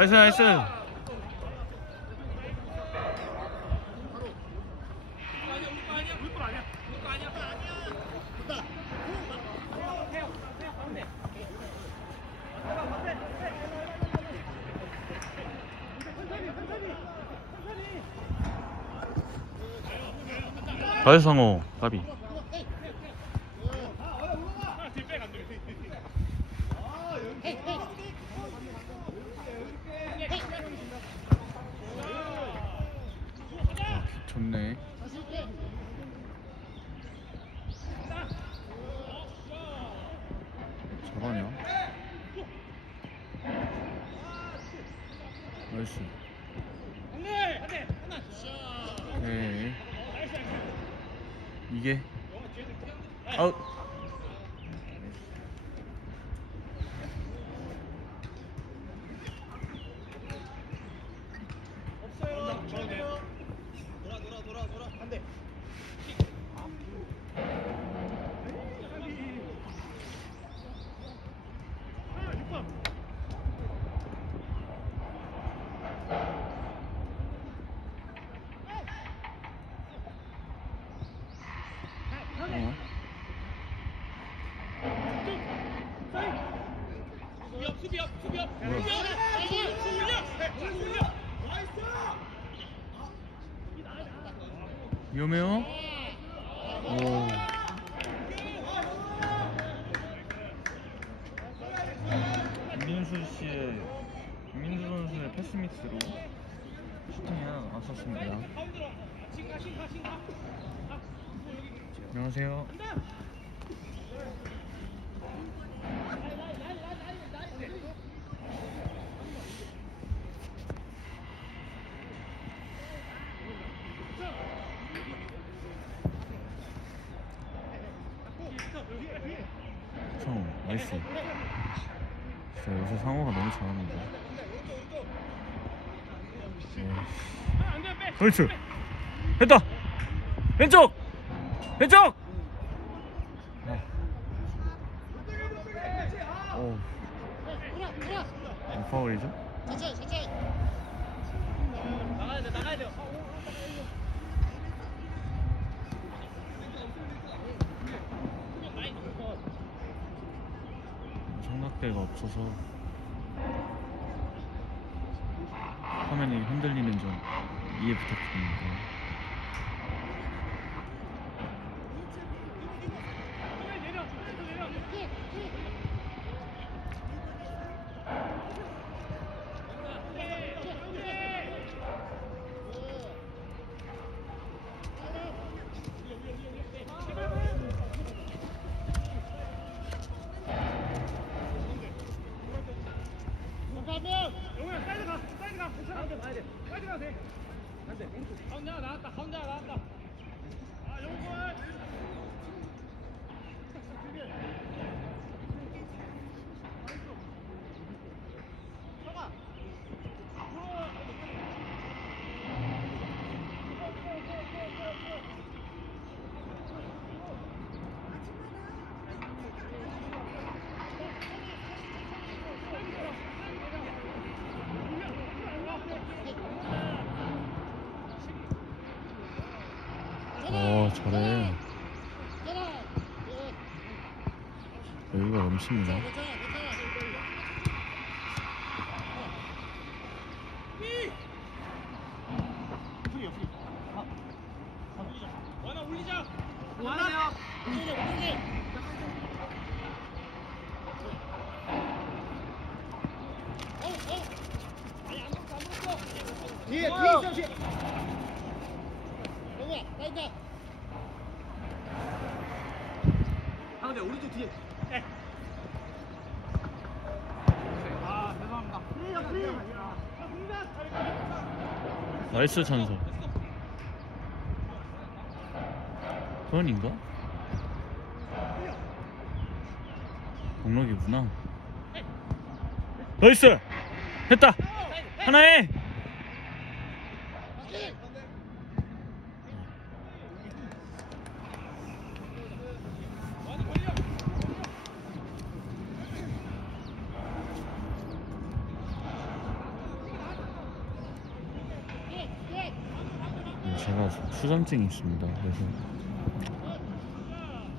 나이스 나이스. 나이스 상호 가비 아, 좋네 잘하냐 나이스 네 이게 아웃 어. 위험해요? 오. 김민수 씨의 김민수 선수의 패스 미스로 슈팅이 하나 나왔었습니다. 안녕하세요. 상호 나이스. 진짜 요새 잘하는데. 네. 나이스. 했다. 왼쪽. 왼쪽. 네. 오. 어, 파울이죠? 청각대가 없어서 화면이 흔들리는 점 이해 부탁드립니다. 어 잘해. 여기가 넘칩니다. 뒤에 뒤에 있어 영우야 나 있다 아 근데 오른쪽 뒤에 아 죄송합니다 프리야 프리 나이스 찬서. 그런인가? 공력이구나. 나이스! 했다! 하나에! 제가 수전증이 있습니다. 그래서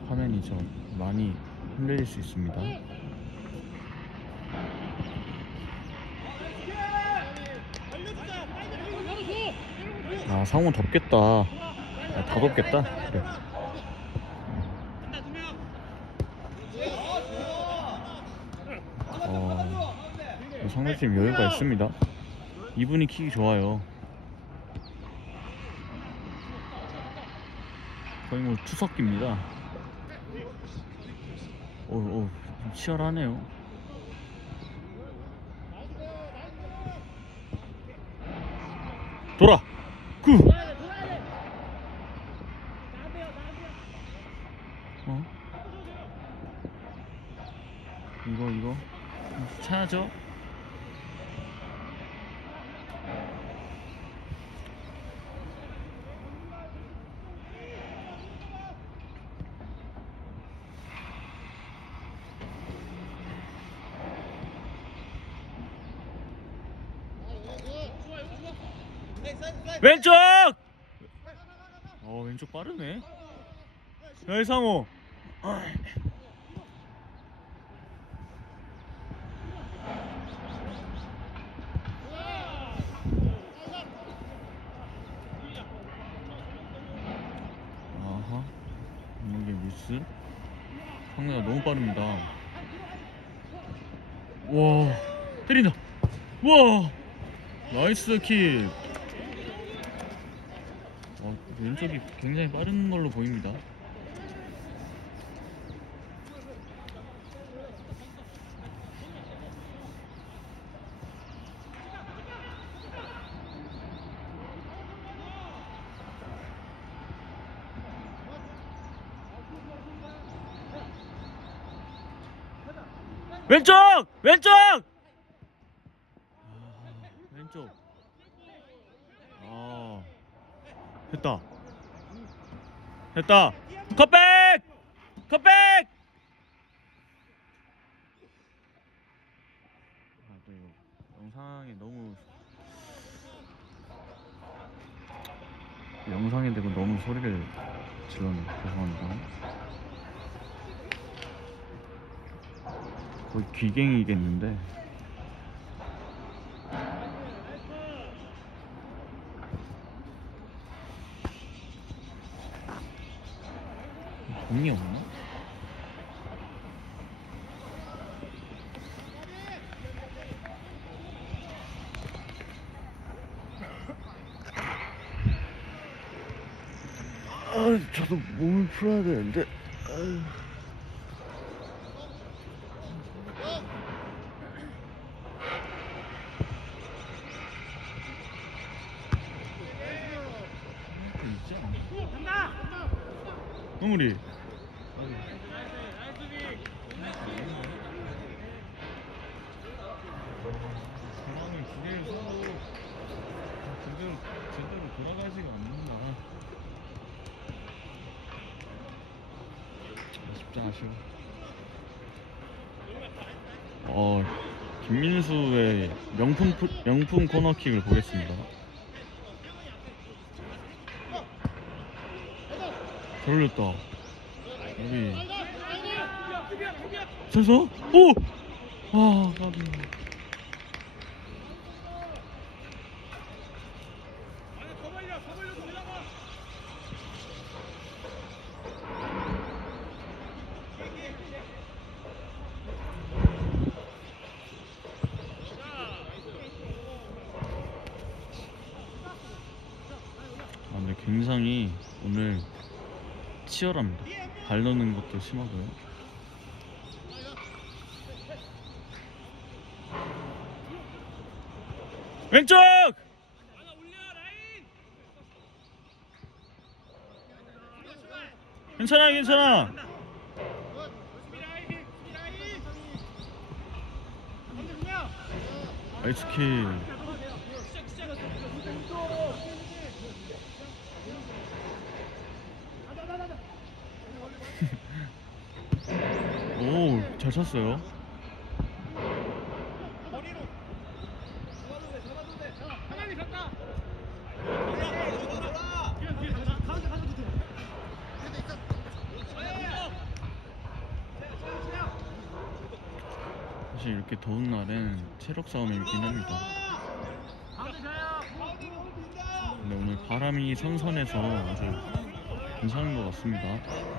화면이 좀 많이 흔들릴 수 있습니다. 아 상호 덥겠다. 아, 다 덥겠다. 그래. 어, 상대팀 여유가 있습니다. 이분이 킥이 좋아요. 거의 뭐 투석기입니다. 오, 오, 좀 치열하네요. 돌아, 구. 어? 이거 이거 차야죠. 왼쪽! 어 왼쪽 빠르네. 야 이상호. 아하. 이게 미스. 상대가 너무 빠릅니다. 와 때린다. 와 나이스 킥. 어, 왼쪽이 굉장히 빠른 걸로 보입니다. 왼쪽! 왼쪽! 아, 왼쪽. 아. 됐다. 됐다. 컷백! 컷백! 아, 또 이거 영상에 너무 영상에 대고 너무 소리를 질렀네. 죄송합니다. 거의 귀갱이겠는데. 공이 없나? 아, 저도 몸을 풀어야 되는데. 아유. 있지 않아? 노무리. 사람을 기대를 서도 제대로 제대로 돌아가지가 않는다. 아쉬워. 어 김민수의 명품 푸- 명품 코너킥을 보겠습니다. 돌렸다. 여기. 선수? 오! 아, 까비. 아, 근데 굉장히 오늘 치열합니다. 발 넣는 것도 심하고요. 왼쪽! 괜찮아, 괜찮아. 나이스 킬. 잘 쳤어요. 사실 이렇게 더운 날엔 체력 싸움이 있긴 합니다. 근데 오늘 바람이 선선해서 아주 괜찮은 것 같습니다.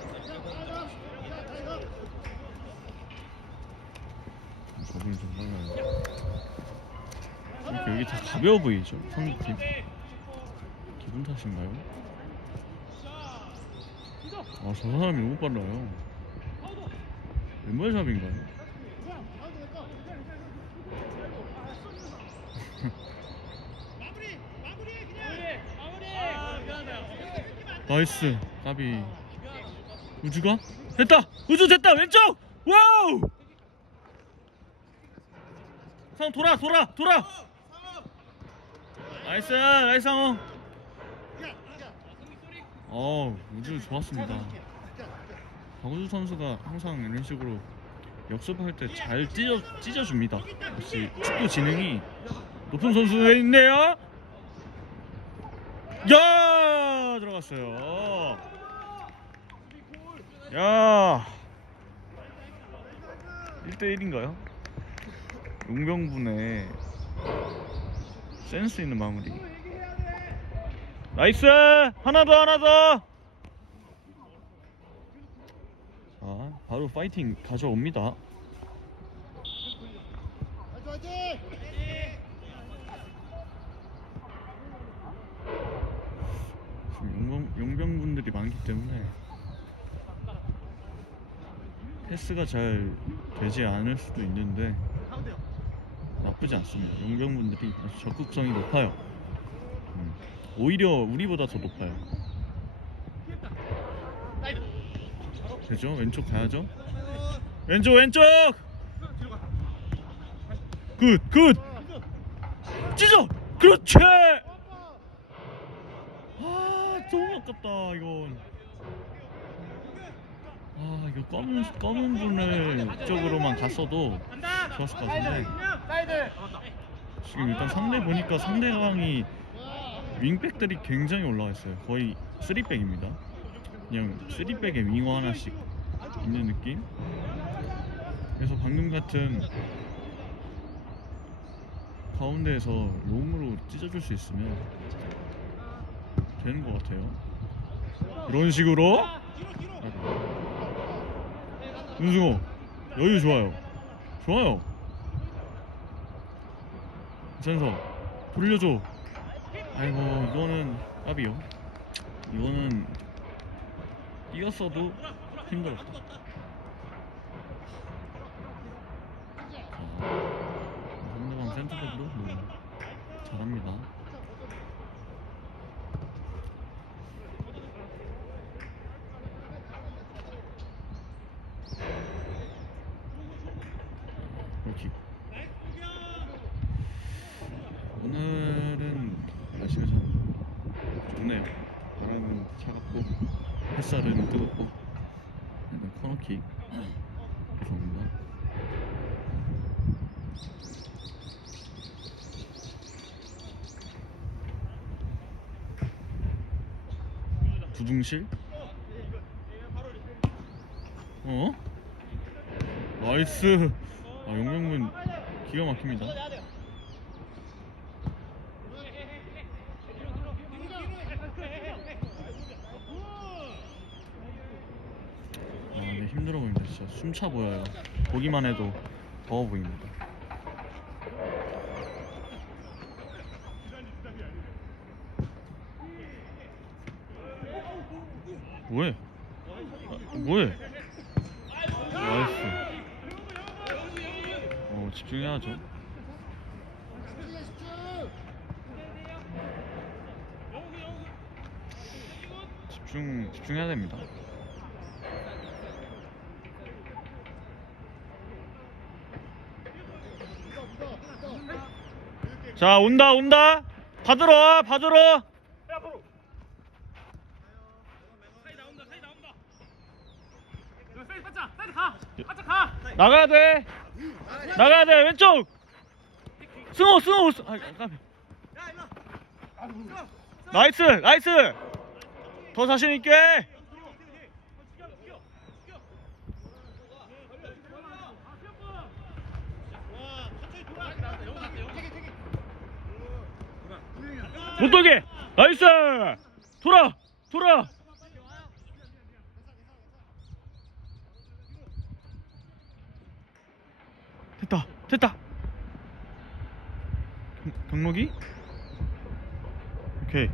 여기 다 가벼워 보이죠? 상대팀. 기분 탓인가요? 아, 저 사람이 너무 빨라요. 왼발 샵인가요? 나이스 까비 우주가 됐다 우주 됐다 왼쪽 와우 상 돌아 돌아 돌아 나이스 나이스 상호. 어 우주 좋았습니다. 박우주 선수가 항상 이런 식으로 역습할 때 잘 찢어 찢어줍니다. 역시 축구 지능이 높은 선수인데요. 야 들어갔어요. 야. 1대 1인가요? 용병분의 센스 있는 마무리. 나이스 하나 더 하나 더. 자 바로 파이팅 가져옵니다. 용병, 용병분들이 많기 때문에 패스가 잘 되지 않을 수도 있는데 나쁘지 않습니다. 용병분들이 아주 적극성이 높아요. 음, 오히려 우리보다 더 높아요. 되죠? 왼쪽 가야죠. 왼쪽 왼쪽. 굿 굿. 찢어. 그렇지. 아 너무 아깝다 이건 아 이거 검은 검은 분을 쪽으로만 갔어도 좋았을 것 같은데 지금 일단 상대 보니까 상대방이 윙백들이 굉장히 올라와 있어요 거의 3백입니다 그냥 3백에 윙어 하나씩 있는 느낌 그래서 방금 같은 가운데에서 롱으로 찢어줄 수 있으면 되는 것 같아요. 이런 식으로 윤승호 여유 좋아요. 좋아요. 센서 돌려줘. 아이고 이거는 까비요. 이거는 뛰었어도 힘들었다. 자, 상대방 센터백도 뭐 잘합니다. 이렇게 오늘은 날씨가 참 좋네요. 바람은 차갑고 햇살은 뜨겁고 약간 코너킥 좋습니다. 두둥실? 어? 나이스. 아 용병문 기가 막힙니다. 아 근데 힘들어 보인다 진짜 숨차 보여요. 보기만 해도 더워 보입니다. 뭐해? 아, 뭐해? 나이스. 어 집중해야죠. 집중 집중해야 됩니다. 자 온다 온다 받으러 와 받으러 나가야 돼. 나가야 돼. 왼쪽. 승호, 승호. 승호. 나이스, 나이스. 더 자신 있게. 못 돌게. 나이스. 돌아, 돌아. 됐다. 경록이? 오케이.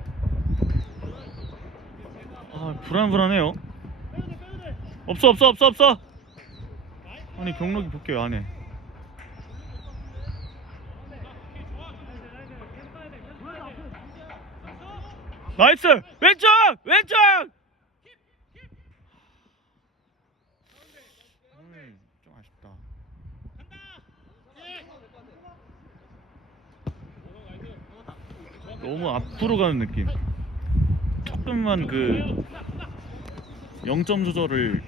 아 불안불안해요. 없어 없어 없어 없어. 아니 경록이 볼게요 안에. 나이스! 왼쪽! 왼쪽 음, 좀 아쉽다 너무 앞으로 가는 느낌. 조금만 그 0점 조절을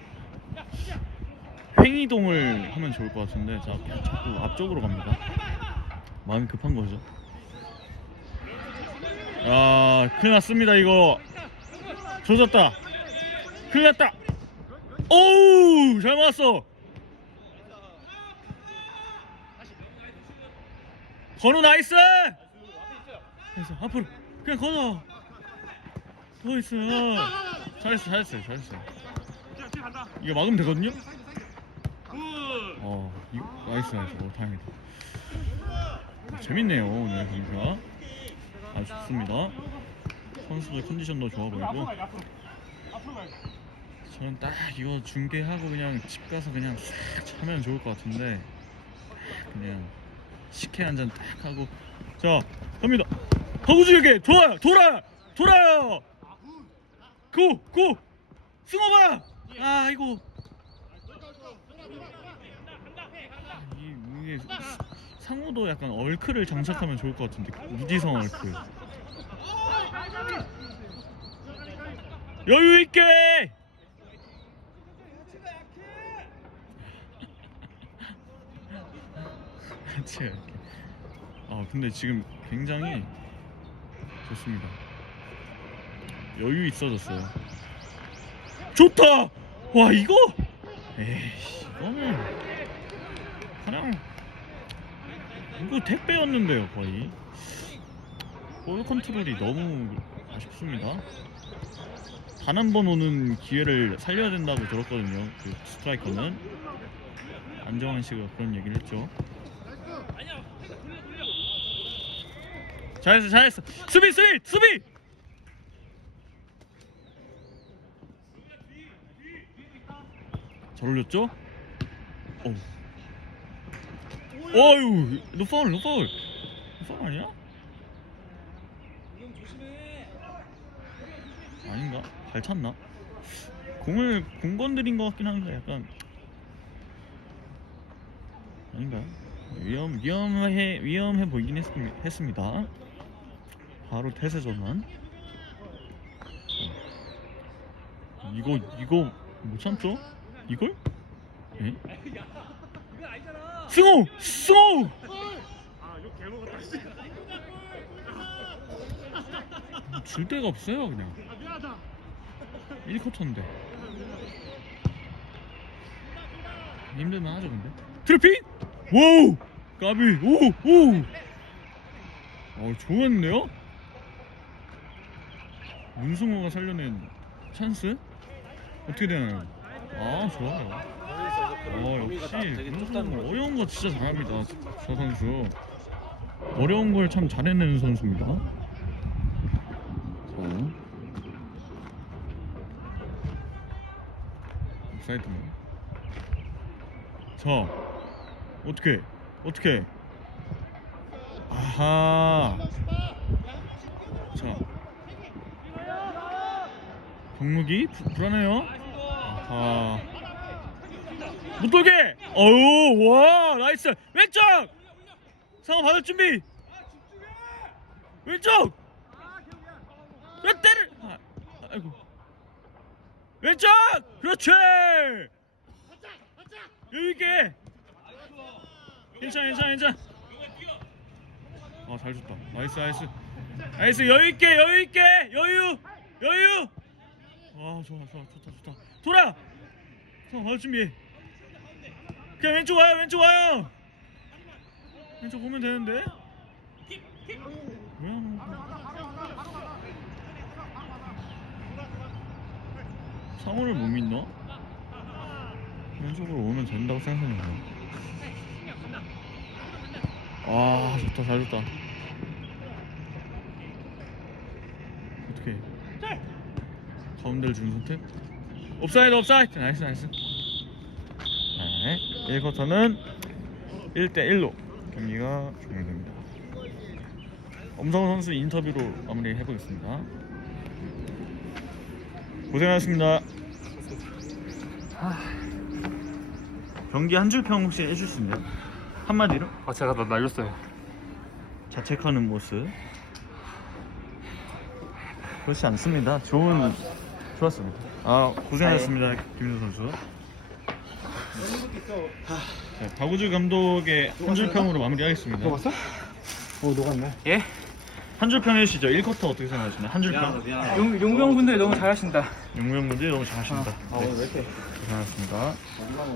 횡이동을 하면 좋을 것 같은데 자, 자꾸 앞쪽으로 갑니다. 마음이 급한 거죠? 아 큰일 났습니다 이거. 조졌다. 큰일 났다. 오우 잘 맞았어. 건우 나이스 됐어. 앞으로. 그냥 건우 더 있어. 잘했어 잘했어 잘했어. 이거 막으면 되거든요? 어 이거 나이스 나이스. 어, 다행이다. 재밌네요 오늘 경기가. 아주 좋습니다. 선수들 컨디션도 좋아 보이고. 저는 딱 이거 중계하고 그냥 집 가서 그냥 싹 자면 좋을 것 같은데 그냥 식혜 한 잔 딱 하고. 자 갑니다 허구주에게 좋아요 돌아 돌아요. 고고 승호봐. 아 이거 이 이게 상호도 약간 얼크를 장착하면 좋을 것 같은데 무지성 얼크. 여유 있게. 아 근데 지금 굉장히 좋습니다. 여유 있어졌어요. 좋다! 와 이거? 에이 이거는 그냥 이거 택배였는데요 거의. 볼 컨트롤이 너무 아쉽습니다. 단 한 번 오는 기회를 살려야 된다고 들었거든요 그 스트라이커는. 안정환 씨가 그런 얘기를 했죠 잘했어 잘했어 수비 수비 수비 잘 올렸죠? 어우 어휴 너 파울 너 파울 너 파울 아니야? 아닌가? 발 찼나? 공을 공 건드린 것 같긴 한데 약간 아닌가요? 위험 위험해 위험해 보이긴 했, 했습니다. 바로 태세 전환. 어. 이거 이거 못 참죠? 이걸? 에? 승호 승호 줄 데가 없어요 그냥 1쿼터인데 힘들만 하죠 근데 트래핑 와우 까비 오 오 어 좋았네요 문승호가 살려낸 찬스? 어떻게 되나요? 아 좋아요. 어 역시 문승호 어려운 거 진짜 잘합니다 저 선수. 어려운 걸 참 잘해내는 선수입니다. 자. 사이드네. 자 어떻게 어떻게? 아하. 자 경무기? 부- 불안해요? 아하. 못 돌게 어우 와 나이스! 왼쪽! 상호 받을 준비! 왼쪽! 왜 때를! 아, 아이고. 왼쪽! 그렇지! 여유 있게! 괜찮아 괜찮아 괜찮아. 아 잘 줬다. 나이스 나이스. 나이스 여유 있게 여유 있게! 여유! 여유 아 좋아 좋아 좋다 좋다. 돌아! 형 받을 준비. 그냥 왼쪽 와요 왼쪽 와요. 왼쪽 보면 되는데? 그냥 상호를 못 믿나? 왼쪽으로 오면 된다고 생각했는데 아 좋다 잘 줬다. 어떻게 가운데를 주는 선택? 옵사이드 옵사이드. 나이스 나이스. 네 1쿼터는 1대1로 경기가 종료됩니다. 엄성호 선수 인터뷰로 마무리 해보겠습니다. 고생하셨습니다. 경기 한 줄 평 혹시 해줄 수 있나요? 한마디로? 아 제가 다 날렸어요. 자책하는 모습. 그렇지 않습니다. 좋은 좋았습니다 아 고생하셨습니다 김민수 선수 자, 박우주 감독의 한 줄 평으로 마무리하겠습니다 녹았어? 오 녹았네. 예? 한 줄평 해주시죠 1쿼터 어떻게 생각하시나요? 한 줄 평? 용 용병분들 너무 잘하신다. 용명분들이 너무 잘하십니다 아, 오늘 왜 이렇게 고생하셨습니다